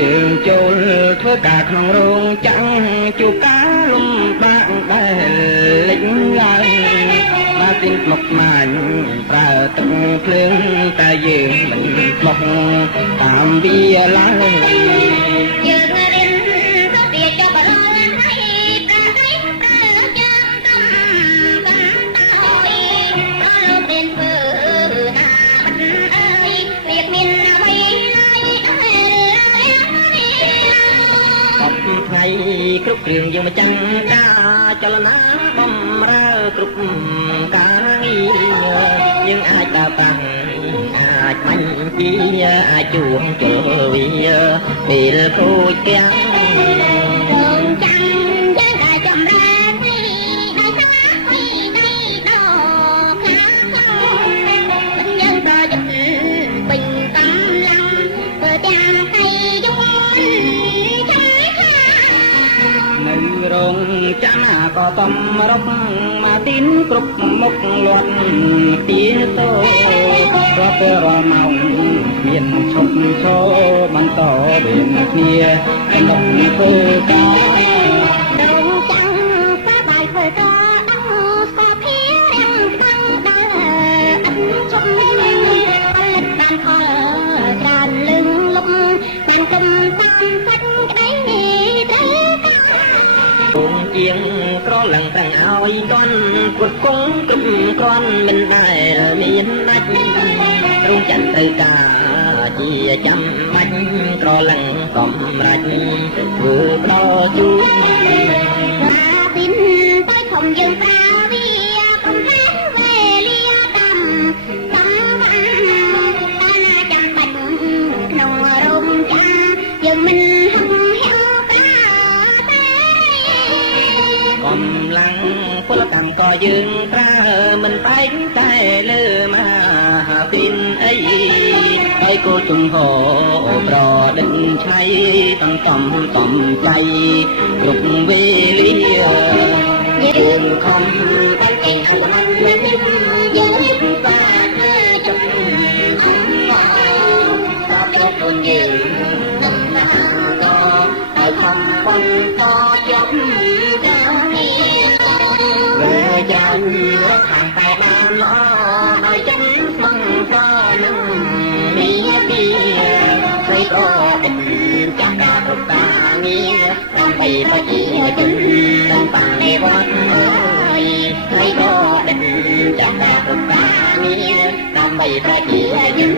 យើងចូលធ្វើការក្នុងរោងចក្រជួបការលំបាកដែលលេចឡើងម៉ាស៊ីនមកស្មាញប្រើទឹកភ្លើងតែយើងមិនមកតាមវាឡើយយើងរៀនទៅពីចប់រលហើយប្រដៃទៅចាំតំបានតើអើយដល់លោករៀនធ្វើណាបាត់អើយវាមានអ្វីថ្ងៃគ្រប់គ្រឿងយើងមកចាំការចលនាបំរើគ្រប់ការងារយើងអាចដើរតាំងអាចបាញ់ពីអាចជួងជលវាពេលគូចទាំងរងចាំយើងតែចម្រើនហើយថាពីដៃដល់ខាងយើងដល់ចិត្តពេញកម្លាំងធ្វើទាំងថ្ងៃយប់នៅរោងចាំក៏តំរកមកទីនគ្រប់មុខលាត់ពីតោរាប់ទៅរាល់ម៉ោងមានឈប់ឈរបន្តវិញគ្នាក្នុងធ្វើការរោងចាំស្បាយធ្វើការស្គាល់ភីរៀងស្ដាំដើរអត់ជុំផលិតបានផលច្រើនលឹងលុបបានគុំតាមសាច់ក្តីត្រូវគងជាងក្រឡើងតាំងឲ្យតន់ពុតគង់គ្រប់គ្រាន់មិនដែលមានដាច់រោងចក្រត្រូវការជាចាំបាច់ក្រឡើងសម្រាប់ធ្វើដល់ជូនប្រាពីនទៅធំយើងប្រាវាកំហែងវេលាតាមបានតាណាចាំបាច់ក្នុងរោងចក្រយើងមិនហឹងហៅកម្លាំងពលកម្មក៏យើងប្រើមិនតែងតែលើមហាពីនអីហើយគោជំហរប្រដិតឆៃតំតំใจគ្រប់វេលាយើងខំតែងតែអនុម័តយើងបានចុះខំមកតបទៅយើងដំណើរក៏ឲ្យខំបន្តចប់ចាំរកខាងតែបានល្អហើយចិត្តស្មឹងក៏នឹងមានពីស្រីក៏เป็นចាស់ការគ្រប់ការងារដើម្បីប្រជាជនទាំងបាងនៃវត្តអើយស្រីក៏เป็นចាស់ការគ្រប់ការងារដើម្បីប្រជាជន